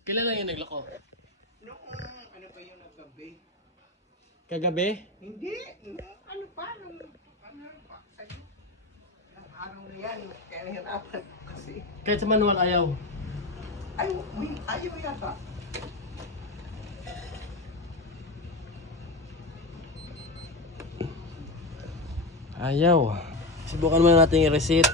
Kailan lang yung naglako? Noong ano pa yung naggabi? Kagabi? Hindi. Ano pa? Nung araw na yan. Kaya nahirapan kasi. Kahit sa manual ayaw. Ayaw yata. Ayaw. Subukan muna natin i-reset.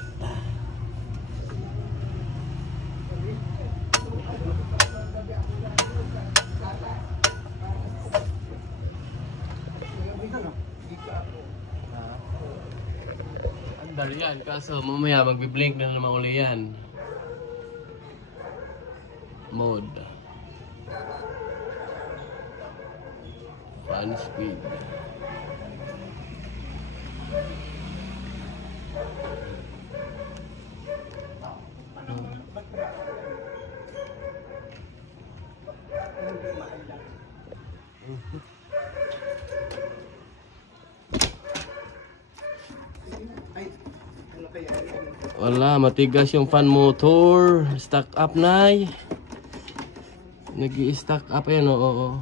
Andar yan, kaso mamaya magbi-blink na naman uli yan. Mode. Fan speed. Wala, matigas yung fan motor. Stuck up na. Nag-i-stuck up yan, oo.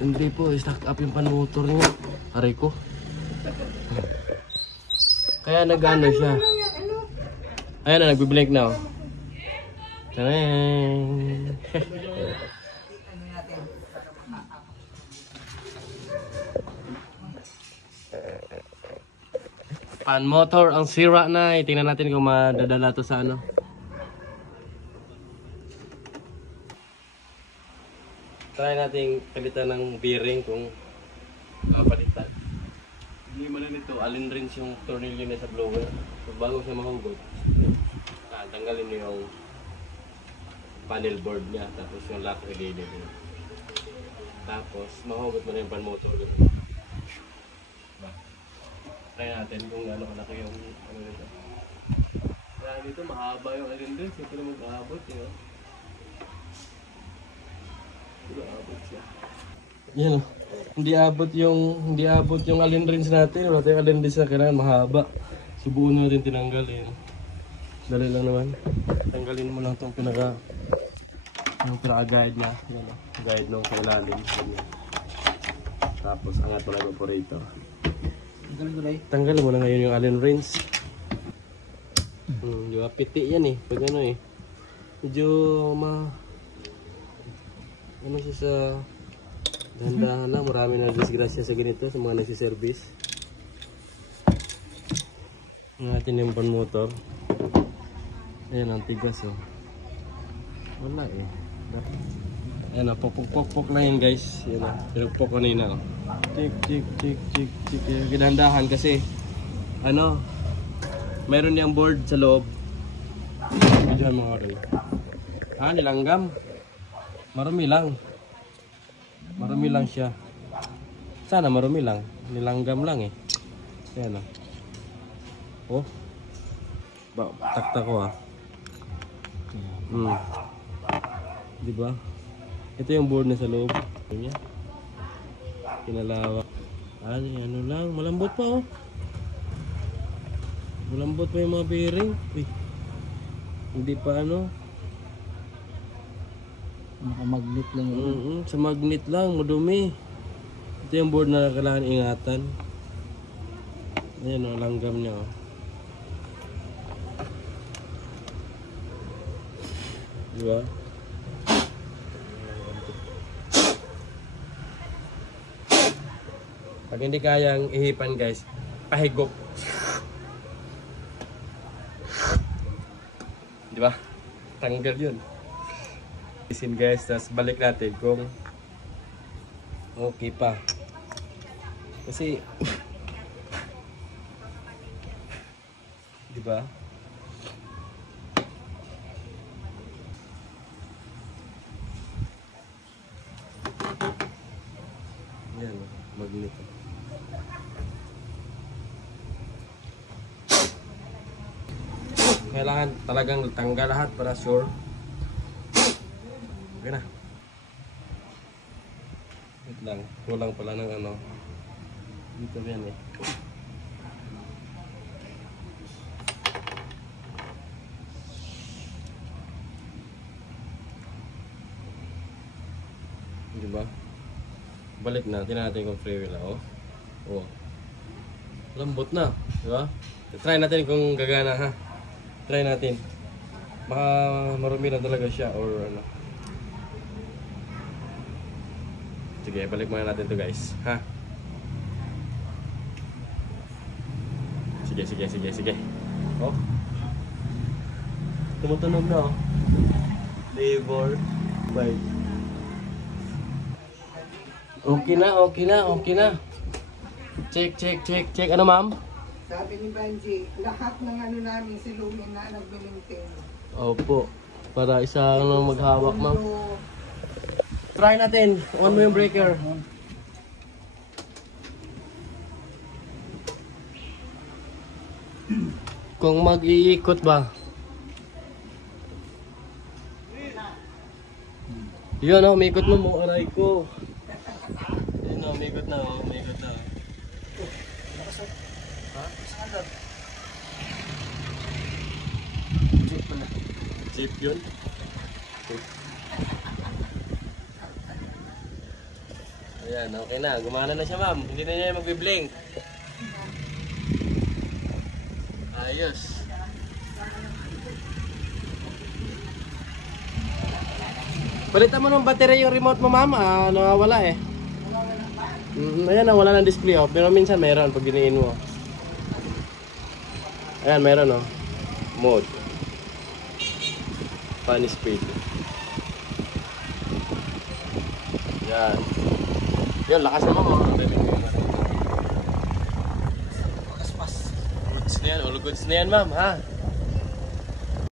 Hindi po, stuck up yung fan motor niya. Aray ko. Kaya nag-ano siya. Ayan na, nagbi-blink na. Tarang! Fan motor ang sira na. Tingnan natin kung madadala to sa ano. Try natin palitan ng bearing kung palitan. Hindi mo na nito, alin rin yung tornilyo na sa blower. So bago siya mahugot, tanggalin niyo yung panel board niya, tapos yung lock related. Tapos mahugot mo na yung fan motor. Try natin kung ano kalaki yung ano nito. Kaya dito mahaba yung alin rin, siyempre mag-aabot yun. Abot siya. Yan o. Hindi abot yung alin rins natin. Wala tayong alin rins na kailangan mahaba. Subukan natin tinanggalin. Dali lang naman. Tanggalin mo lang itong yung pinaka-guide na. Yan o. Guide nung kailalim. Tapos angat mo lang yung operator. Tanggalin mo na ngayon yung allen rins. Di ba? Piti yan eh. Pag ano eh. Medyo ano siya sa dahan-dahan lang. Marami na disgrasya sa ganito sa mga nagsiservice. Natin yung pan motor. Ayan ang tigas oh. Wala eh. Ayan oh, pok lang yun guys. Ayan oh, pinagpok ko na yun oh. Tik. Dahan-dahan kasi ano, mayroon niyang board sa loob. Diyan mga oray. Nilanggam. Marami lang siya. Sana marami lang. Nilanggam lang eh. Ayan oh. Takta ko ah. Diba? Ito yung board na sa loob. Ayan. Kinalawak. Ano lang. Malambot pa oh. Malambot pa yung mga bearing. Hindi pa ano. Naka-magnet lang yun. Sa magnet lang, madumi. Ito yung board na kailangan ingatan. Ayan o, langgam niya o. Diba? Pag hindi kayang ihipan guys, pahigop. Diba? Tanggal yun. Isin guys, tapos balik natin kung okay pa. Kasi diba? Yan, magnet. Kailangan talagang tanggal lahat para sure. Okay na. Wait lang. Kulang pala ng ano. Dito yan eh. Diba? Balik na. Tingnan natin kung free wheel na. Oh. Oh. Lambot na. Diba? Try natin kung gagana ha. Try natin. Baka marumi na talaga siya or ano. Sige, balik muna natin to guys. Ha? Sige. Oh. Tumutunog na oh. Flavor. Bye. Okay na. Check. Ano ma'am? Sabi ni Banji, lahat ng ano namin si Lumin na nagbilintin. Opo. Para isa lang maghawak ma'am. Try natin. On mo yung breaker. Kung mag-iikot ba? Yun o, umikot mo aray ko. Yun o, umikot na o, Ha? Jeep yun? Ayan, okay na. Gumana na siya ma'am. Hindi na niya magbi-blink. Ayos. Palitan mo ng battery yung remote mo ma'am. Nawawala eh. Ayan, wala ng display off. Pero minsan meron pag giniin mo. Ayan, meron oh. Mode. Funny speed. Yan. Yun, lakas naman mo. Lakas pas. Goods na yan, all goods na yan ma'am ha.